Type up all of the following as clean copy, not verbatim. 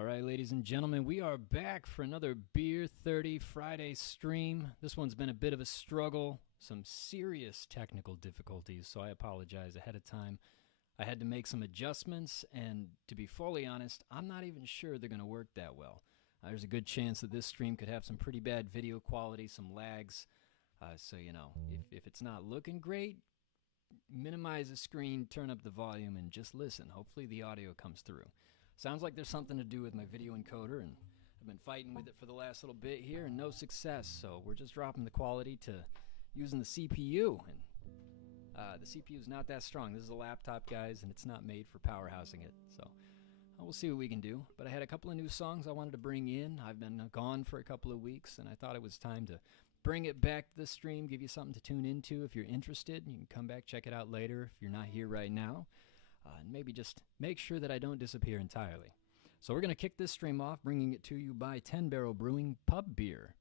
All right, ladies and gentlemen, we are back for another Beer 30 Friday stream. This one's been a bit of a struggle, some serious technical difficulties, so I apologize ahead of time. I had to make some adjustments, and to be fully honest, I'm not even sure they're going to work that well. There's a good chance that this stream could have some pretty bad video quality, some lags. So, if it's not looking great, minimize the screen, turn up the volume, and just listen. Hopefully the audio comes through. Sounds like there's something to do with my video encoder, and I've been fighting with it for the last little bit here, and no success. So we're just dropping the quality to using the CPU, and the CPU is not that strong. This is a laptop, guys, and it's not made for powerhousing it. So we'll see what we can do. But I had a couple of new songs I wanted to bring in. I've been gone for a couple of weeks, and I thought it was time to bring it back to the stream, give you something to tune into if you're interested. You can come back, check it out later if you're not here right now. And maybe just make sure that I don't disappear entirely. So we're going to kick this stream off, bringing it to you by 10 Barrel Brewing Pub Beer.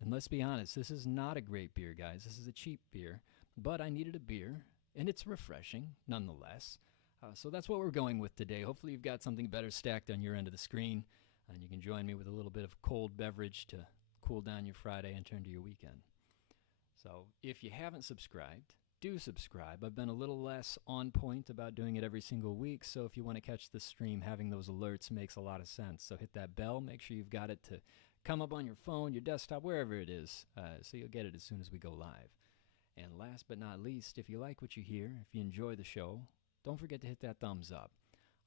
And let's be honest, this is not a great beer, guys. This is a cheap beer, but I needed a beer, and it's refreshing nonetheless. So that's what we're going with today. Hopefully you've got something better stacked on your end of the screen, and you can join me with a little bit of cold beverage to cool down your Friday and turn to your weekend. So if you haven't subscribed, do subscribe. I've been a little less on point about doing it every single week, so if you want to catch the stream, having those alerts makes a lot of sense. So hit that bell, make sure you've got it to come up on your phone, your desktop, wherever it is, so you'll get it as soon as we go live. And last but not least, if you like what you hear, if you enjoy the show, don't forget to hit that thumbs up.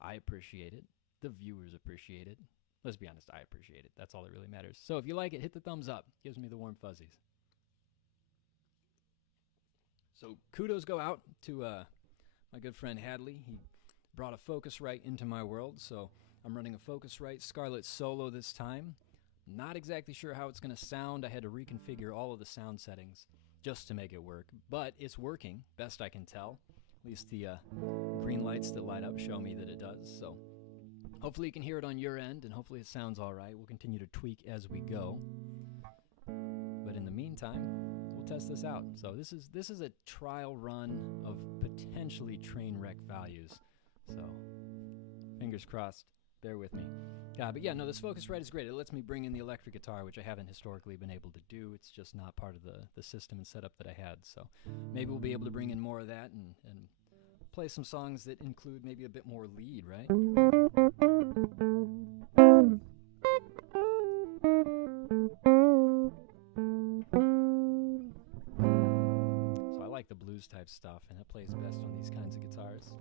I appreciate it. The viewers appreciate it. Let's be honest, I appreciate it. That's all that really matters. So if you like it, hit the thumbs up. Gives me the warm fuzzies. So kudos go out to my good friend Hadley. He brought a Focusrite into my world, so I'm running a Focusrite Scarlett Solo this time. Not exactly sure how it's going to sound. I had to reconfigure all of the sound settings just to make it work, but it's working, best I can tell. At least the green lights that light up show me that it does, so hopefully you can hear it on your end, and hopefully it sounds all right. We'll continue to tweak as we go. But in the meantime, we'll test this out. So this is a trial run of potentially train wreck values. So fingers crossed. Bear with me. But yeah, no, this Focusrite is great. It lets me bring in the electric guitar, which I haven't historically been able to do. It's just not part of the system and setup that I had. So maybe we'll be able to bring in more of that and play some songs that include maybe a bit more lead, right? So I like the blues type stuff, and it plays best on these kinds of guitars.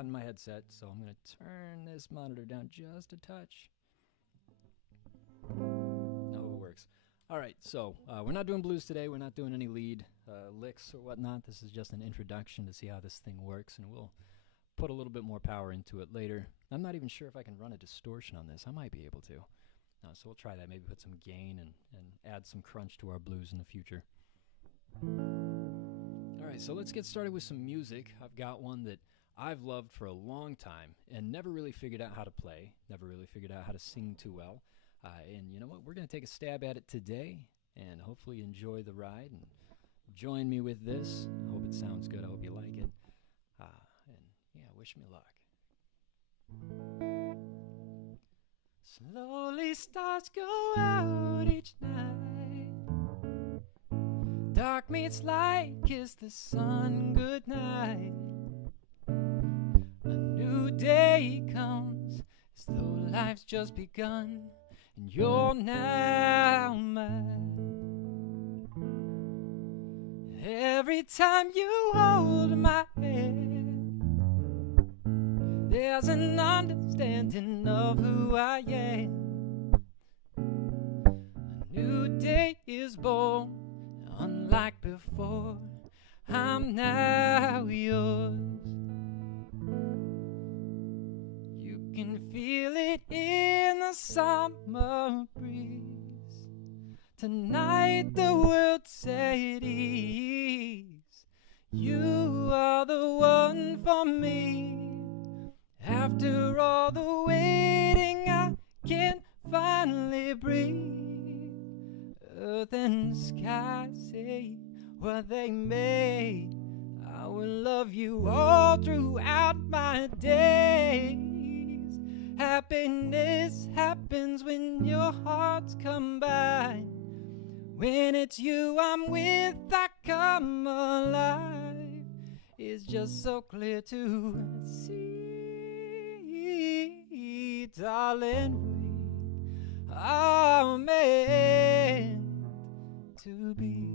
In my headset, so I'm going to turn this monitor down just a touch. No, it works. Alright, so we're not doing blues today. We're not doing any lead licks or whatnot. This is just an introduction to see how this thing works, and we'll put a little bit more power into it later. I'm not even sure if I can run a distortion on this. I might be able to. So we'll try that. Maybe put some gain and add some crunch to our blues in the future. Alright, so let's get started with some music. I've got one that I've loved for a long time and never really figured out how to play, never really figured out how to sing too well. And you know what? We're going to take a stab at it today and hopefully enjoy the ride and join me with this. I hope it sounds good. I hope you like it. And yeah, wish me luck. Slowly stars go out each night. Dark meets light, kiss the sun goodnight. Day comes as though life's just begun, and you're now mine. Every time you hold my hand, there's an understanding of who I am. A new day is born, unlike before. I'm now yours. Can feel it in the summer breeze. Tonight the world's at ease. You are the one for me. After all the waiting skies say what they may, I will love you all throughout my days. Happiness happens when your hearts combine. When it's you I'm with, I come alive. It's just so clear to see, darling, we are meant to be.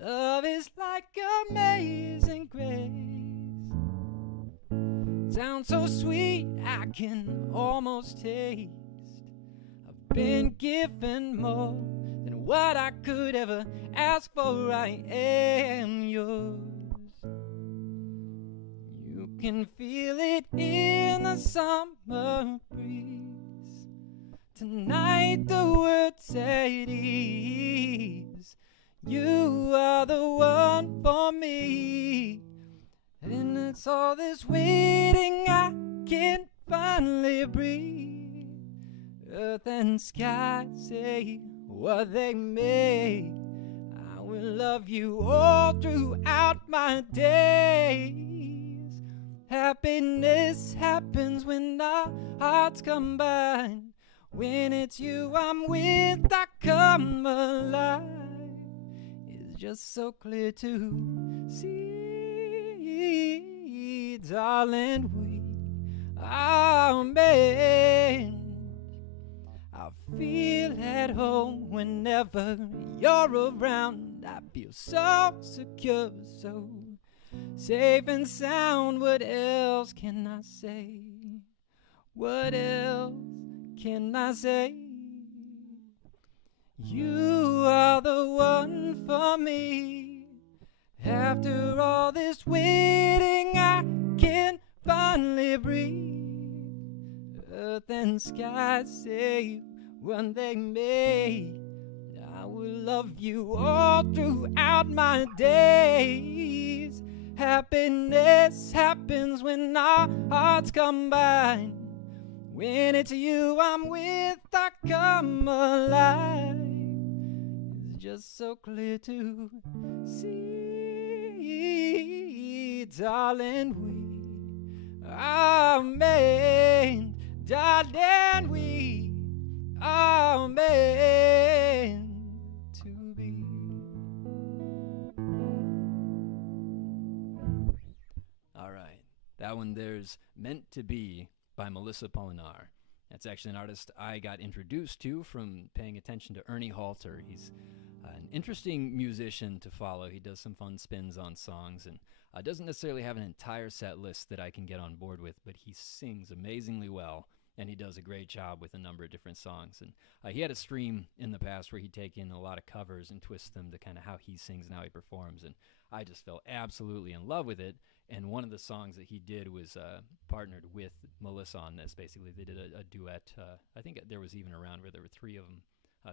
Love is like amazing grace. Sounds so sweet, I can almost taste. I've been given more than what I could ever ask for. I am yours. You can feel it in the summer breeze. Tonight the world's at ease. You are the one for me. And it's all this waiting I can finally breathe. Earth and sky say what they may, I will love you all throughout my days. Happiness happens when our hearts combine. When it's you I'm with, I come alive. It's just so clear to see, darling, we are meant. I feel at home whenever you're around. I feel so secure, so safe and sound. What else can I say? What else can I say? You are the one for me. After all this waiting, I can finally breathe. Earth and sky say what they may, I will love you all throughout my days. Happiness happens when our hearts combine. When it's you I'm with, I come alive. It's just so clear to see, darling, we are meant. Darling, we are meant to be. All right, that one there's Meant to Be by Melissa Polinar. That's actually an artist I got introduced to from paying attention to Ernie Halter. He's an interesting musician to follow. He does some fun spins on songs and doesn't necessarily have an entire set list that I can get on board with, but he sings amazingly well, and he does a great job with a number of different songs. And he had a stream in the past where he'd take in a lot of covers and twist them to kind of how he sings and how he performs, and I just fell absolutely in love with it. And one of the songs that he did was partnered with Melissa on this. Basically, they did a duet. I think there was even a round where there were three of them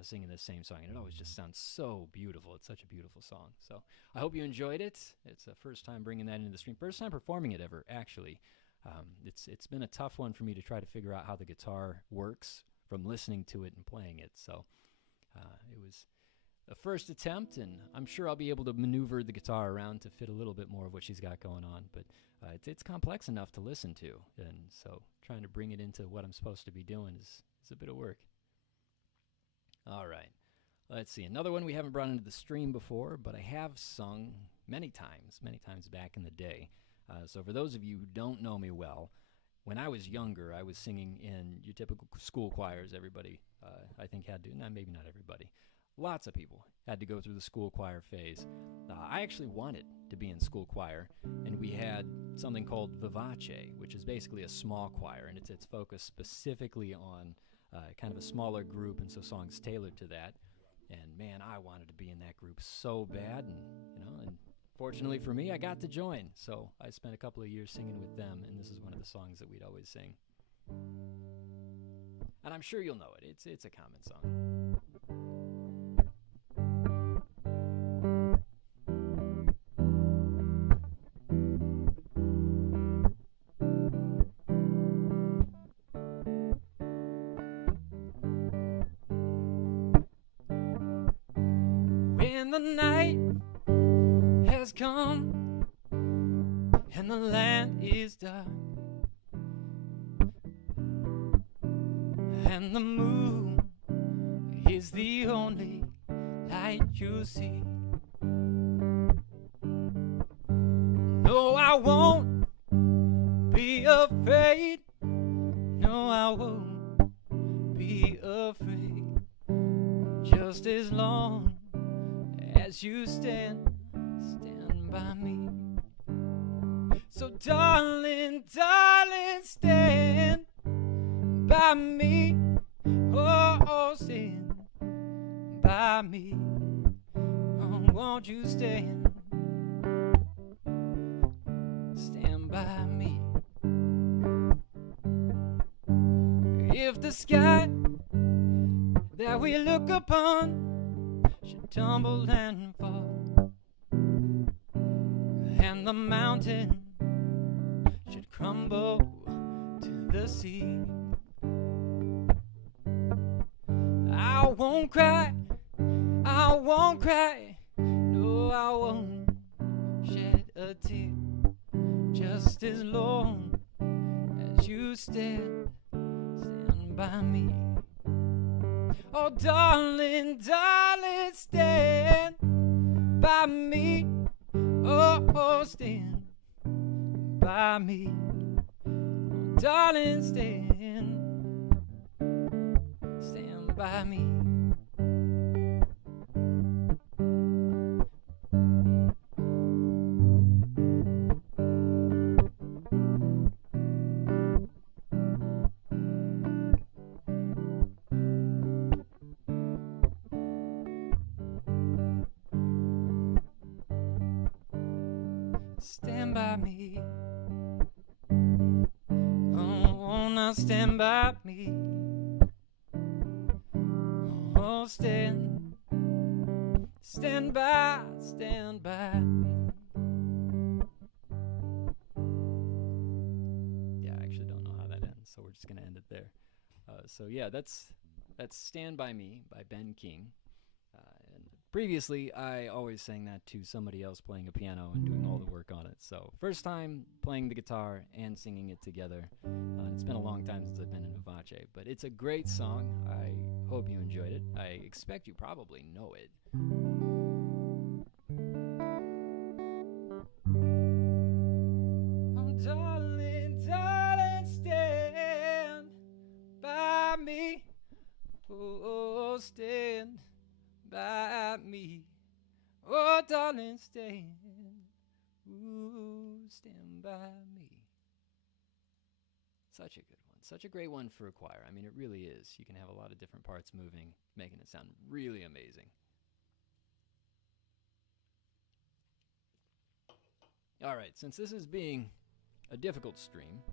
singing the same song, and it always just sounds so beautiful. It's such a beautiful song. So I hope you enjoyed it. It's the first time bringing that into the stream. First time performing it ever, actually. It's been a tough one for me to try to figure out how the guitar works from listening to it and playing it. So it was a first attempt, and I'm sure I'll be able to maneuver the guitar around to fit a little bit more of what she's got going on. But it's complex enough to listen to, and so trying to bring it into what I'm supposed to be doing is a bit of work. All right, let's see. Another one we haven't brought into the stream before, but I have sung many times back in the day. So for those of you who don't know me well, when I was younger, I was singing in your typical school choirs. Everybody, I think, had to, maybe not everybody. Lots of people had to go through the school choir phase. I actually wanted to be in school choir, and we had something called Vivace, which is basically a small choir, and it's focused specifically on kind of a smaller group, and so songs tailored to that. And man, I wanted to be in that group so bad, and fortunately for me, I got to join. So I spent a couple of years singing with them, and this is one of the songs that we'd always sing. And I'm sure you'll know it. It's a common song. When the night has come and the land is dark and the moon is the only light you see. No, I won't be afraid. No, I won't be afraid. Just as long as you stand by me. So darling, darling, stand by me. Oh, stand by me. Oh, won't you stand by me? If the sky that we look upon should tumble and fall, and the mountain should crumble to the sea, I won't cry, I won't cry, no, I won't shed a tear. Just as long as you stand by me. Oh, darling, darling, stand by me. Oh, stand by me. Oh, darling, stand by me. Stand by me. Oh, now stand by me. Oh, stand by me. Yeah, I actually don't know how that ends, so we're just gonna end it there. So yeah, that's Stand By Me by Ben King. Previously, I always sang that to somebody else playing a piano and doing all the work on it. So, first time playing the guitar and singing it together. It's been a long time since I've been in a Vache, but it's a great song. I hope you enjoyed it. I expect you probably know it. Oh, darling, darling, stand by me. Oh, stand by me. Oh, darling, stand by me. Such a good one. Such a great one for a choir. I mean, it really is. You can have a lot of different parts moving, making it sound really amazing. All right, since this is being a difficult stream,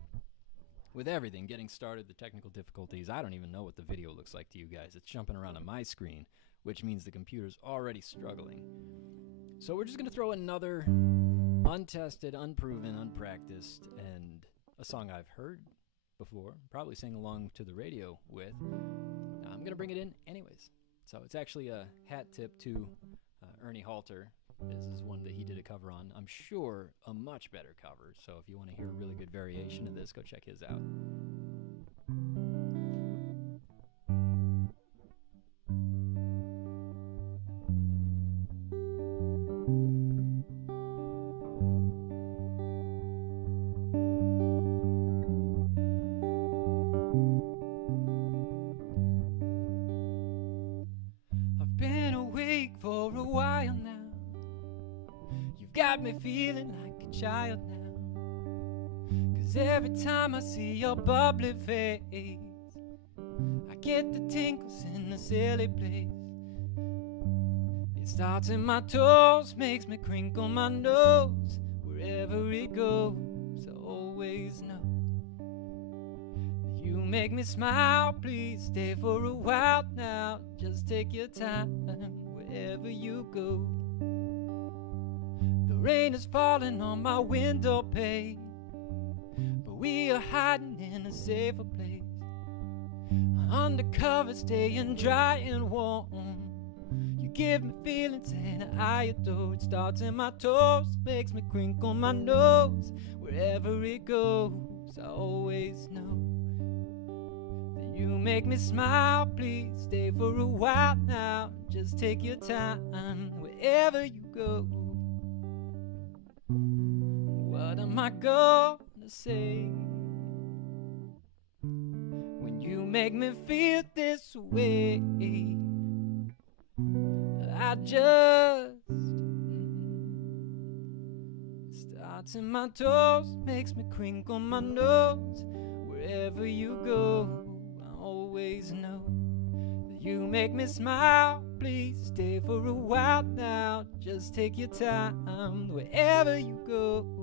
with everything getting started, the technical difficulties, I don't even know what the video looks like to you guys. It's jumping around on my screen, which means the computer's already struggling. So we're just going to throw another untested, unproven, unpracticed, and a song I've heard before, probably sang along to the radio with. I'm going to bring it in anyways. So it's actually a hat tip to Ernie Halter. This is one that he did a cover on. I'm sure a much better cover, so if you want to hear a really good variation of this, go check his out. I've been awake for a while now. You've got me feeling like a child now. 'Cause every time I see your bubbly face, I get the tingles in a silly place. It starts in my toes, makes me crinkle my nose. Wherever it goes, I always know that you make me smile. Please stay for a while now. Just take your time wherever you go. The rain is falling on my window pane, but we are hiding in a safer place. Undercover, staying dry and warm. You give me feelings and I adore. It starts in my toes, makes me crinkle my nose. Wherever it goes, I always know that you make me smile. Please stay for a while now, just take your time. Wherever you go, what am I gonna say when you make me feel this way? I just starts in my toes, makes me crinkle my nose. Wherever you go, I always know that you make me smile. Please stay for a while now, just take your time. Wherever you go.